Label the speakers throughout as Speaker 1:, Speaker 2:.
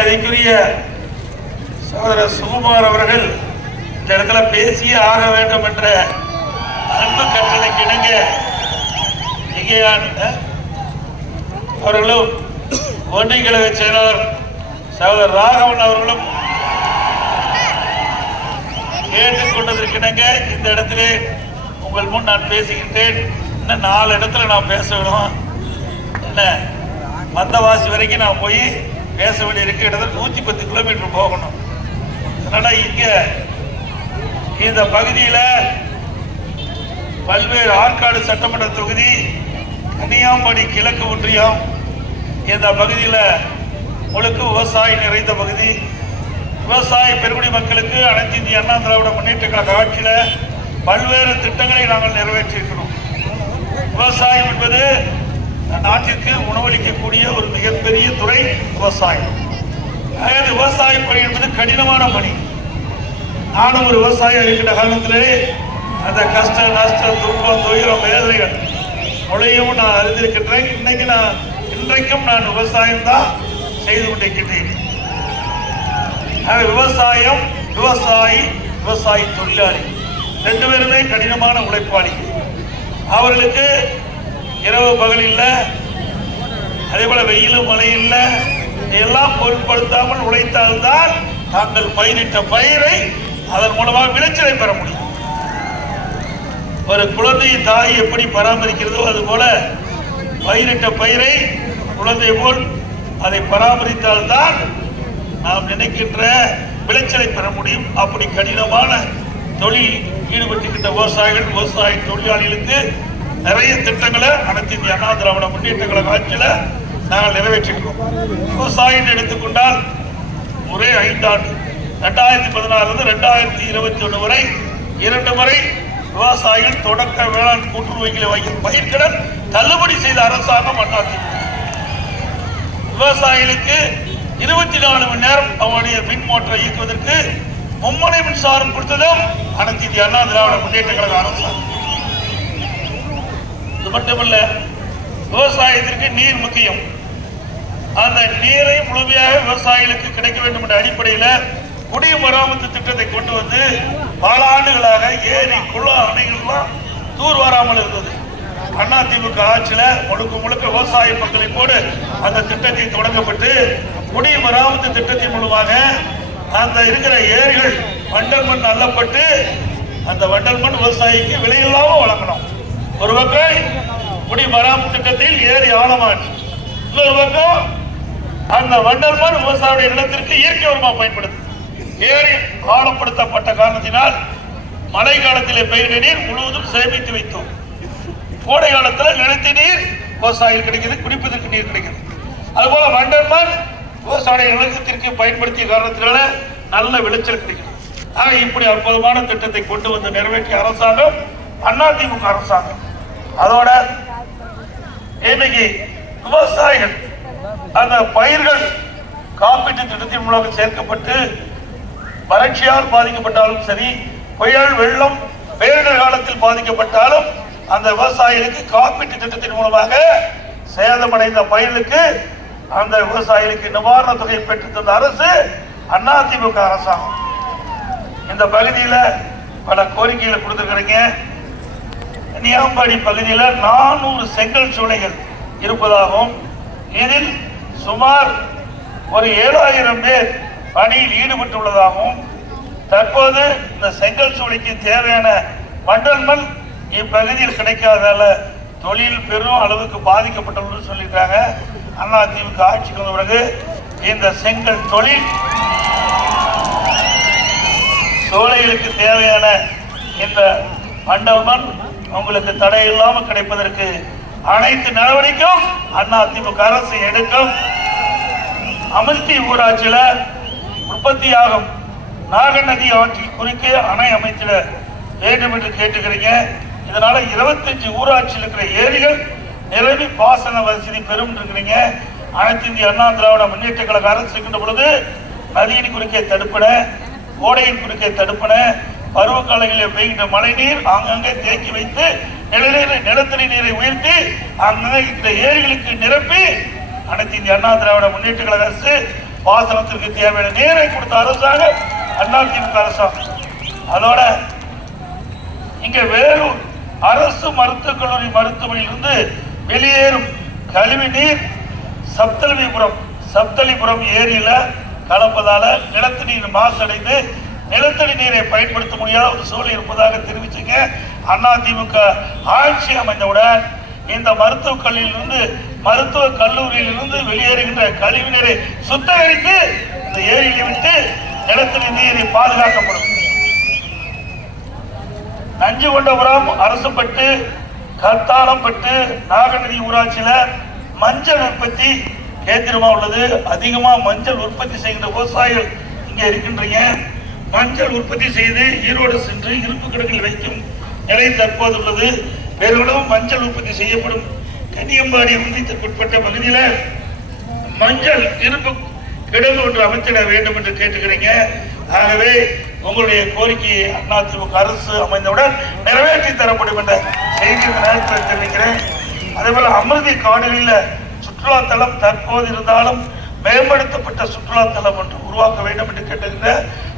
Speaker 1: மரியாதைக்குரிய சகோதரர் சுகுமார் அவர்கள் இந்த இடத்துல பேசியே ஆக வேண்டும் என்ற அன்பு கட்டளைக்கு இணங்க இங்கேயான் அவர்களும் ஒன்றிய கழக செயலாளர் சகோதரர் ராகவன் அவர்களும் கேட்டுக்கொண்டதற்கிணங்க இந்த இடத்திலே உங்கள் முன் நான் பேசுகின்றேன். இன்னும் நாலு இடத்துல நான் பேச வேணும் என்ன? மந்தவாசி வரைக்கும் நான் போய் பேச வேண்டிய இருக்க இடத்துல நூற்றி பத்து கிலோமீட்டர் போகணும். அதனால் இங்கே இந்த பகுதியில் பல்வேறு ஆற்காடு சட்டமன்ற தொகுதி கன்னியாகுமரி கிழக்கு ஒன்றியம் இந்த பகுதியில் முழுக்க விவசாயம் நிறைந்த பகுதி. விவசாய பெருங்குடி மக்களுக்கு அனைத்து இந்திய அண்ணா திராவிட முன்னேற்ற கழக ஆட்சியில் பல்வேறு திட்டங்களை நாங்கள் நிறைவேற்றியிருக்கிறோம். விவசாயம் என்பது நாட்டிற்கு உணவளிக்கக்கூடிய ஒரு மிகப்பெரிய துறை விவசாயம். அதாவது விவசாய பணி என்பது கடினமான பணி. நானும் ஒரு விவசாயம் இருக்கிற காலத்திலே அந்த கஷ்ட நஷ்டம் துன்பம் துயரம் வேதனைகள் நுழையும் நான் அறிந்திருக்கின்றேன். இன்னைக்கு நான் இன்றைக்கும் நான் விவசாயம் தான் செய்து கொண்டிருக்கின்றேன். விவசாயம் விவசாயி விவசாயி தொழிலாளி. ரெண்டு பேருமே கடினமான உழைப்பாளி அவர்களுக்கு இரவு பகல் இல்லை அதே போல வெயிலும் மழை இல்லை எல்லாம் பொருட்படுத்தாமல் உழைத்தால்தான் தாங்கள் பயிரிட்ட பயிரை அதன் மூலமாக விளைச்சலை பெற முடியும். ஒரு குழந்தை தாய் எப்படி பராமரிக்கிறதோ அது போல பயிரிட்ட பயிரை குழந்தை போல் அதை பராமரித்தால்தான் நாம் நினைக்கின்ற விளைச்சலை பெற முடியும். அப்படி கடினமான தொழில் ஈடுபட்டிருக்கின்ற விவசாயிகள் விவசாய தொழிலாளிகளுக்கு நிறைய திட்டங்களை அனைத்து இந்திய அண்ணா திராவிட முன்னேற்ற கழக ஆட்சியில் நாங்கள் நிறைவேற்றிருக்கோம். விவசாயம் எடுத்துக்கொண்டால் ஒரே ஐந்தாண்டு. ரெண்டாயிரத்தி பதினாலிருந்து ரெண்டாயிரத்தி இருபத்தி ஒன்று வரை இரண்டு முறை விவசாயிகள் தொடக்க வேளாண் கூட்டுறவுகளை வங்கியில் பயிர்கடன் தள்ளுபடி செய்த அரசாங்கம் அண்ணாதிமுக விவசாயிகளுக்கு இருபத்தி நாலு மணி நேரம் அவனுடைய மின் மோட்டரை இயக்குவதற்கு மும்முனை மின்சாரம் கொடுத்ததும் அனைத்து இந்திய அண்ணா திராவிட முன்னேற்ற கழக அரசாங்கம். அது மட்டுமல்ல விவசாயத்திற்கு நீர் முக்கியம். அந்த நீரை முழுமையாக விவசாயிகளுக்கு கிடைக்க வேண்டும் என்ற அடிப்படையில் குடிமராமத்து திட்டத்தை கொண்டு வந்து பல ஆண்டுகளாக ஏரி குளம் அணைகள்லாம் தூர் வராமல் இருந்தது. அதிமுக ஆட்சியில் முழுக்க முழுக்க விவசாய பங்களிப்போடு அந்த திட்டத்தை தொடங்கப்பட்டு குடிமராமத்து திட்டத்தின் மூலமாக அந்த இருக்கிற ஏரிகள் வண்டல் மண் அள்ளப்பட்டு அந்த வண்டல் மண் விவசாயிக்கு விலையில்லாமல் வழங்கணும். ஒரு பக்கம் குடி மராம் திட்டத்தில் ஏரி ஆழமாச்சு இன்னொரு பக்கம் அந்த வண்டல் விவசாயிய நிலத்திற்கு இயற்கை உரமா பயன்படுத்து ஏரி ஆழப்படுத்தப்பட்ட காரணத்தினால் மழை காலத்திலே பெய்த நீர் முழுவதும் சேமித்து வைத்தோம். கோடை காலத்தில் நிலத்தி நீர் விவசாயம் கிடைக்கிறது குடிப்பதற்கு நீர் கிடைக்கிறது அதுபோல வண்டல் விவசாய நிலத்திற்கு பயன்படுத்திய காரணத்தினால நல்ல விளைச்சல் கிடைக்கிறது ஆக இப்படி அற்புதமான திட்டத்தை கொண்டு வந்து நிறைவேற்றிய அரசாங்கம் அதிமுக அரசாங்கம். அதோட இன்னைக்கு விவசாயிகள் அந்த பயிர்கள் காப்பீட்டு திட்டத்தின் மூலம் சேர்க்கப்பட்டு வறட்சியால் பாதிக்கப்பட்டாலும் சரி புயல் வெள்ளம் பேரிடர் காலத்தில் பாதிக்கப்பட்டாலும் அந்த விவசாயிகளுக்கு காப்பீட்டு திட்டத்தின் மூலமாக சேதமடைந்த பயிர்களுக்கு அந்த விவசாயிகளுக்கு நிவாரண தொகையை பெற்று தந்த அரசு அதிமுக அரசாங்கம். இந்த பகுதியில் பல கோரிக்கைகளை கொடுத்துருக்குறீங்க. கன்னியாகுமரி பகுதியில் நானூறு செங்கல் சூளைகள் இருப்பதாகவும் இதில் சுமார் ஒரு ஏழாயிரம் பேர் பணியில் ஈடுபட்டுள்ளதாகவும் தற்போது இந்த செங்கல் சூளைக்கு தேவையான மண்டல் மண் இப்பகுதியில் கிடைக்காதால தொழில் பெரும் அளவுக்கு பாதிக்கப்பட்டுள்ளது சொல்லியிருக்காங்க. அண்ணா திமுக ஆட்சிக்கு வந்த பிறகு இந்த செங்கல் தொழில் சோலைகளுக்கு தேவையான இந்த மண்டபம் உங்களுக்கு தடை இல்லாமல் கிடைப்பதற்கு அனைத்து நடவடிக்கையும் அண்ணா திமுக அரசு எடுக்கும். அமிர்தி ஊராட்சியில உற்பத்தியாகும் நாகநதி ஆற்றில் குறுக்கே அணை அமைத்திட வேண்டும் என்று கேட்டுக்கிறீங்க. இதனால இருபத்தஞ்சு ஊராட்சியில் இருக்கிற ஏரிகள் நிரம்பி பாசன வசதி பெறும் இருக்கிறீங்க. அனைத்து இந்திய அண்ணா திராவிட முன்னேற்ற கழக அரசு இருக்கின்ற பொழுது நதியின் குறுக்கே தடுப்பன கோடையின் குறுக்கே தடுப்பன பருவகாலங்களில் பெய்கின்ற மழை நீர் ஆங்காங்கே தேக்கி வைத்து நிலநீரை நிலத்தடி நீரை உயர்த்தி அங்கே இந்த ஏரிகளுக்கு நிரப்பி அனைத்து இந்திய அண்ணா திராவிட முன்னேற்ற கழக அரசு பாசனத்திற்கு தேவையான நீரை கொடுத்த அரசாங்கம் திமுக அரசாங்கம். அதோட இங்க வேலூர் அரசு மருத்துவக் கல்லூரி மருத்துவமனையிலிருந்து வெளியேறும் கழிவு நீர் சப்தலிபுரம் சப்தலிபுரம் ஏரியில கலப்பதால நிலத்தடி நீர் மாசடைந்து நிலத்தடி நீரை பயன்படுத்த முடியாத ஒரு சூழல் இருப்பதாக தெரிவிச்சுங்க அதிமுக ஆட்சி அமைந்தவுடன் இந்த மருத்துவக் கல்லூரியிலிருந்து மருத்துவ கல்லூரியிலிருந்து வெளியேறுகின்ற கழிவு நீரை சுத்திகரித்து இந்த ஏரியில் விட்டு நிலத்தடி நீரை பாதுகாக்கப்படும். நஞ்சுகொண்டபுரம் அரசுப்பட்டு கத்தாளம்பட்டு நாகநதி ஊராட்சியில மஞ்சள் உற்பத்தி கேந்திரமா உள்ளது. அதிகமா மஞ்சள் உற்பத்தி செய்கின்ற விவசாயிகள் இங்கே இருக்கின்றீங்க. மஞ்சள் உற்பத்தி செய்து ஈரோடு சென்று இருப்பு கிடங்கில் வைக்கும் நிலை தற்போது உள்ளது பெருமளவு மஞ்சள் உற்பத்தி செய்யப்படும் கன்னியம்பாடி ஒன்றியத்திற்குட்பட்ட பகுதியில் மஞ்சள் இருப்பு கிடங்கு ஒன்று அமைத்திட வேண்டும் என்று கேட்டுக்கிறீங்க. ஆகவே உங்களுடைய கோரிக்கையை அதிமுக அரசு அமைந்தவுடன் நிறைவேற்றி தரப்படும் என்ற செய்தி இந்த நேரத்தில் தெரிவிக்கிறேன். அதே போல அமிர்தி காடுகளில் சுற்றுலாத்தலம் தற்போது இருந்தாலும் மேம்படுத்தப்பட்ட சுற்றுலா தலம் ஒன்று உருவாக்க வேண்டும் என்று கேட்டுகின்ற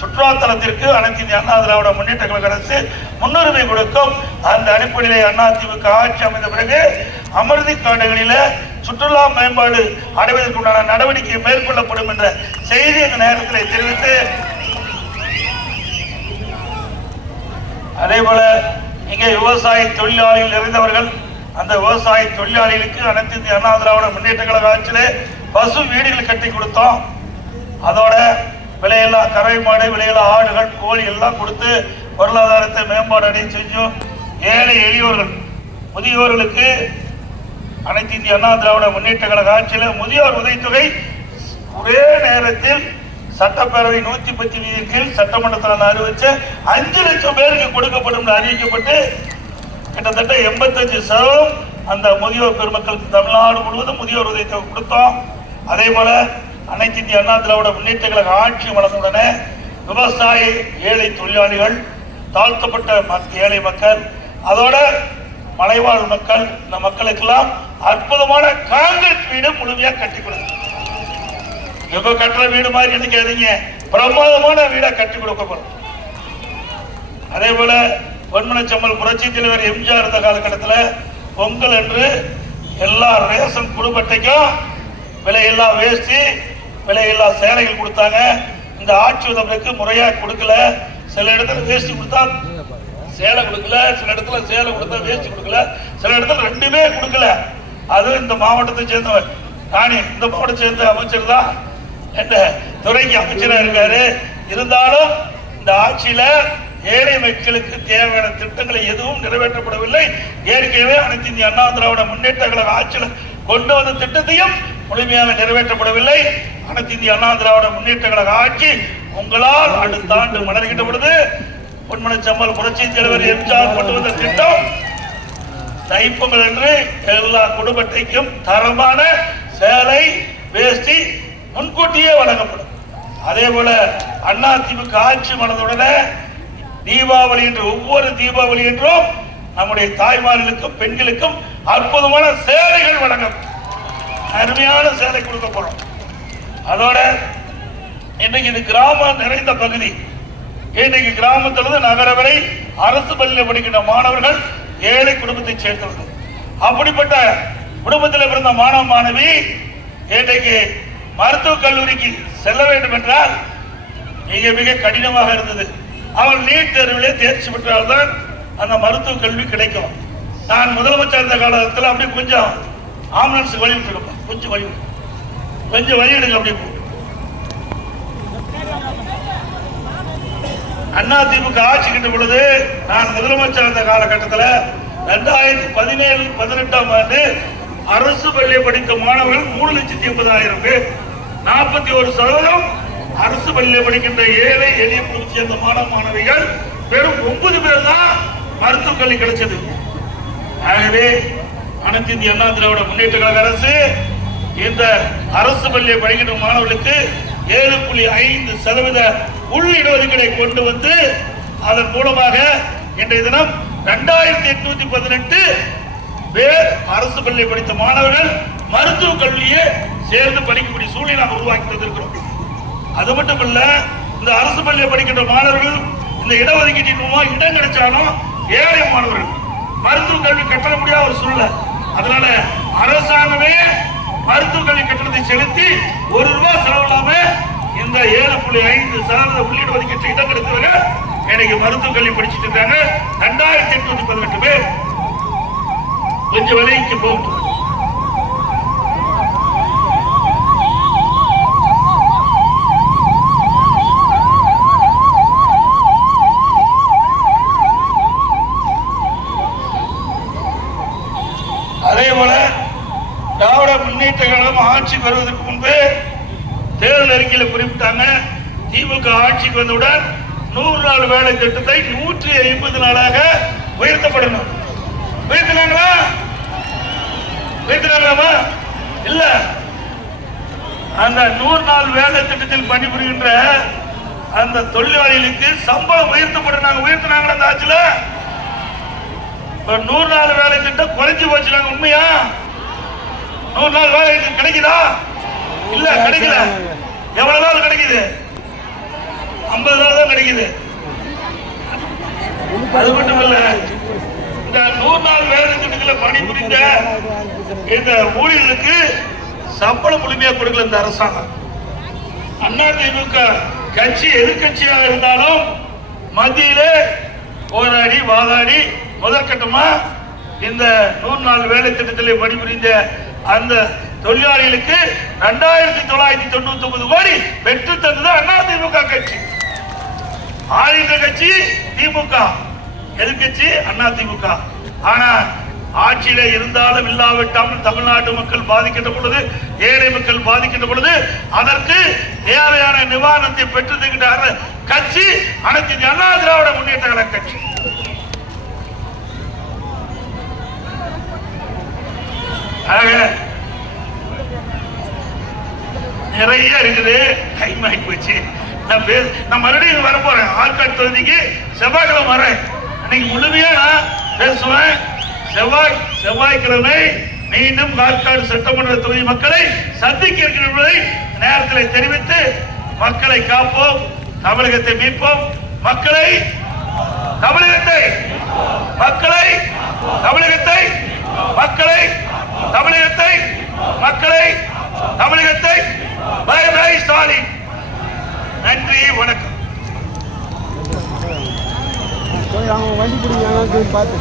Speaker 1: சுற்றுலாத்தலத்திற்கு அனைத்து இந்திய அண்ணா திராவிட முன்னேற்ற கழக அரசு முன்னுரிமை கொடுக்கும். அந்த அடிப்படையிலே அதிமுக ஆட்சி அமைந்த பிறகு அமிர்தி காடுகளில சுற்றுலா மேம்பாடு அடைவதற்குண்டான நடவடிக்கை மேற்கொள்ளப்படும் என்ற செய்தி இந்த நேரத்தில் தெரிவித்து அதே போல இங்கே விவசாய தொழிலாளிகள் நிறைந்தவர்கள் அந்த விவசாய தொழிலாளிகளுக்கு அனைத்து இந்திய அண்ணா திராவிட முன்னேற்ற கழக ஆட்சியிலே பசு வீடுகள் கட்டி கொடுத்தோம். அதோட விலையில்லா கரை மாடு விலையில்லா ஆடுகள் கோழி எல்லாம் கொடுத்து பொருளாதாரத்தை மேம்பாடு அடைய செஞ்சோம். ஏழை எளியோர்கள் முதியோர்களுக்கு அனைத்து இந்திய அண்ணா திராவிட முன்னேற்ற கழக ஆட்சியில் முதியோர் உதவித்தொகை ஒரே நேரத்தில் சட்டப்பேரவை நூத்தி பத்து விதியின் கீழ் சட்டமன்றத்தில் அறிவிச்சு அஞ்சு லட்சம் பேருக்கு கொடுக்கப்படும் என்று அறிவிக்கப்பட்டு கிட்டத்தட்ட எண்பத்தஞ்சு சதவீதம் அந்த முதியோர் பெருமக்களுக்கு தமிழ்நாடு முழுவதும் முதியோர் உதவித்தொகை கொடுத்தோம். அதே போல அனைத்து இந்திய அண்ணா திராவிட முன்னேற்ற கழக ஆட்சி வளர்ந்துடனே விவசாய ஏழை தொழிலாளிகள் தாழ்த்தப்பட்ட ஏழை மக்கள் அதோட மலைவாழ் மக்கள் இந்த மக்களுக்கெல்லாம் அற்புதமான காங்கிரீட் வீடு முழுமையாக கட்டி கொடுக்கும் இப்ப கட்டுற வீடு மாதிரி நினைக்காதீங்க. பிரமாதமான வீடா கட்டி கொடுக்க போறோம். அதே போல பொன்மனச்சம்மல் புரட்சி தலைவர் எம்ஜிஆர் இருந்த காலகட்டத்தில் பொங்கல் என்று எல்லா ரேஷன் குடும்பத்தைக்கும் விலையெல்லாம் வேஷ்டி விலையில்லா சேலைகள் கொடுத்தாங்க. இந்த ஆட்சி உதவிக்கு முறையாக கொடுக்கல. சில இடத்துல வேஸ்ட் கொடுத்தா சேலை கொடுக்கல. சில இடத்துல சேலை கொடுத்தா வேஸ்ட் கொடுக்கல. சில இடத்துல ரெண்டுமே கொடுக்கல. அது இந்த மாவட்டத்தை சேர்ந்தவர். ராணி இந்த மாவட்டத்தை சேர்ந்த அமைச்சர் தான் என்ன துறைக்கு அமைச்சராக இருக்காரு. இருந்தாலும் இந்த ஆட்சியில ஏழை மக்களுக்கு தேவையான திட்டங்களை எதுவும் நிறைவேற்றப்படவில்லை. ஏற்கனவே அனைத்து இந்திய அண்ணா திராவிட முன்னேற்ற கழக ஆட்சியில் கொண்டு வந்த திட்டத்தையும் முழுமையாக நிறைவேற்றப்படவில்லை. அனைத்து இந்திய அண்ணா திராவிட முன்னேற்ற கழக ஆட்சி உங்களால் அடுத்த ஆண்டு மலர்கிட்ட பொழுது பொன்மனச்சம்மல் புரட்சி தலைவர் எம்ஜிஆர் கொண்டு வந்த திட்டம் தைப்பொங்கல் என்று எல்லா குடும்பத்தைக்கும் தரமான சேலை வேஷ்டி முன்கூட்டியே வழங்கப்படும். அதே போல அண்ணா திமுக ஆட்சி மனதுடனே தீபாவளி என்று ஒவ்வொரு தீபாவளி என்றும் நம்முடைய தாய்மார்களுக்கும் பெண்களுக்கும் அற்புதமான சேலைகள் வழங்கப்படும். அருமையான சேலை கொடுக்க போறோம். அதோட இன்னைக்கு இது கிராமம் நிறைந்த பகுதி. இன்னைக்கு கிராமத்திலிருந்து நகர வரை அரசு பள்ளியில் படிக்கின்ற மாணவர்கள் ஏழை குடும்பத்தை சேர்ந்தவர்கள். அப்படிப்பட்ட குடும்பத்தில் பிறந்த மாணவ மாணவி இன்றைக்கு மருத்துவக் கல்லூரிக்கு செல்ல வேண்டும் என்றால் மிக மிக கடினமாக இருந்தது. அவர் நீட் தேர்விலே தேர்ச்சி பெற்றால்தான் அந்த மருத்துவ கல்வி கிடைக்கும். நான் முதலமைச்சர் இருந்த காலத்தில் அப்படியே கொஞ்சம் ஆம்புலன்ஸ் வழி விட்டுருப்பேன். கொஞ்சம் வழி கொஞ்சம் வழி எடுங்க அப்படி அண்ணா திமுக ஆட்சி கிட்ட பொழுது நான் முதலமைச்சர் இருந்த காலகட்டத்தில் ரெண்டாயிரத்தி பதினேழு பதினெட்டாம் ஆண்டு அரசு பள்ளி படித்த மாணவர்கள் மூணு லட்சத்தி எண்பதாயிரம் பேர். நாற்பத்தி ஒரு சதவீதம் அரசு பள்ளியில் படிக்கின்ற ஏழை எளிய குடும்பத்தை சேர்ந்த மாணவ மாணவிகள் வெறும் ஒன்பது பேர் தான் மருத்துவக் கல்வி கிடைச்சது. ஆகவே அனைத்து இந்திய அண்ணா திராவிட முன்னேற்ற கழக அரசு இந்த அரசு பள்ளியை படிக்கின்ற மாணவர்களுக்கு ஏழு புள்ளி ஐந்து சதவீத உள் இடஒதுக்கீடை கொண்டு வந்து அதன் மூலமாக இன்றைய தினம் ரெண்டாயிரத்தி எட்நூத்தி பதினெட்டு பேர் அரசு பள்ளியை படித்த மாணவர்கள் மருத்துவ கல்வியை சேர்ந்து படிக்கக்கூடிய சூழ்நிலை நாம் உருவாக்கி தந்திருக்கிறோம். அது மட்டும் இல்ல இந்த அரசு பள்ளியை படிக்கின்ற மாணவர்கள் இந்த இடஒதுக்கீட்டின் மூலமா இடம் கிடைச்சாலும் ஏழை மாணவர்கள் மருத்துவ கல்வி கட்டண முடியாத ஒரு சூழ்நிலை. அதனால அரசாங்கமே மருத்துவ கல்வி கட்டணத்தை செலுத்தி ஒரு ரூபாய் செலவில்லாம இந்த ஏழு புள்ளி ஐந்து சதவீத உள்ளீடு ஒதுக்கீட்டு இடம் கிடைத்தவங்க இன்னைக்கு மருத்துவ கல்வி படிச்சுட்டு இருக்காங்க. ரெண்டாயிரத்தி எட்நூத்தி பதினெட்டு பேர் கொஞ்சம் விலைக்கு போகட்டும் அதே போல திராவிட முன்னேற்ற கழகம் ஆட்சிக்கு வருவதற்கு முன்பு தேர்தல் அறிக்கையில் குறிப்பிட்டாங்க திமுக ஆட்சிக்கு வந்தவுடன் நூறு நாள் வேலை திட்டத்தை நூற்றி ஐம்பது நாளாக உயர்த்தப்படணும். உயர்த்தினாங்களா? உயர்த்தினாங்களாமா? இல்ல. அந்த நூறு நாள் வேலை திட்டத்தில் பணிபுரிகின்ற அந்த தொழிலாளிகளுக்கு சம்பளம் உயர்த்தப்படும் உயர்த்தினாங்களா அந்த ஆட்சியில? நூறு நாள் வேலை திட்டம் குறைஞ்சு போச்சுனாங்க உண்மையா? நூறு நாள் வேலை கிடைக்குதா? இல்ல கிடைக்கல. எவ்வளவு நாள் கிடைக்குது? ஐம்பது நாள் தான் கிடைக்குது. அது மட்டும் இல்ல இந்த நூறு நாள் வேலை திட்டத்தில் பணிபுரிந்த இந்த ஊழியர்களுக்கு சம்பளம் முழுமையா கொடுக்கல இந்த அரசாங்கம். அண்ணா திமுக கட்சி எதிர்கட்சியாக இருந்தாலும் மத்தியிலே போராடி வாதாடி முதற்கட்டமா இந்த நூறு நாள் வேலை திட்டத்தில் பணிபுரிந்த அந்த தொழிலாளிகளுக்கு ரெண்டாயிரத்தி தொள்ளாயிரத்தி தொண்ணூத்தி ஒன்பது கோடி பெற்று தந்தது அண்ணா திமுக கட்சி. ஆளுகிற கட்சி திமுக. எதிர்கட்சி அண்ணா திமுக. ஆனா ஆட்சியில இருந்தாலும் இல்லாவிட்டாலும் தமிழ்நாட்டு மக்கள் பாதிக்கின்ற பொழுது ஏழை மக்கள் பாதிக்கின்ற பொழுது அதற்கு தேவையான நிவாரணத்தை பெற்று தருகின்ற கட்சி அனைத்து அண்ணா திராவிட முன்னேற்ற கழக கட்சி ஆக நிறைய இருக்குது. டைம் ஆகி போச்சு நான் பேச நான் மறுபடியும் வர போறேன் ஆற்காடு தொகுதிக்கு செவ்வாய்க்கிழமை வரேன். அன்னைக்கு முழுமையா நான் பேசுவேன். செவ்வாய் செவ்வாய்க்கிழமை மீண்டும் ஆற்காடு சட்டமன்ற தொகுதி மக்களை சந்திக்க இருக்கிறதை நேரத்தில் தெரிவித்து மக்களை காப்போம். தமிழகத்தை மீட்போம். மக்களை தமிழகத்தை மக்களை தமிழகத்தை மக்களை தமிழகத்தை மக்களை தமிழகத்தை பை பை ஸ்டாலின். நன்றி வணக்கம்.
Speaker 2: அவங்க வண்டி பிடிக்கிறாங்க பார்த்து.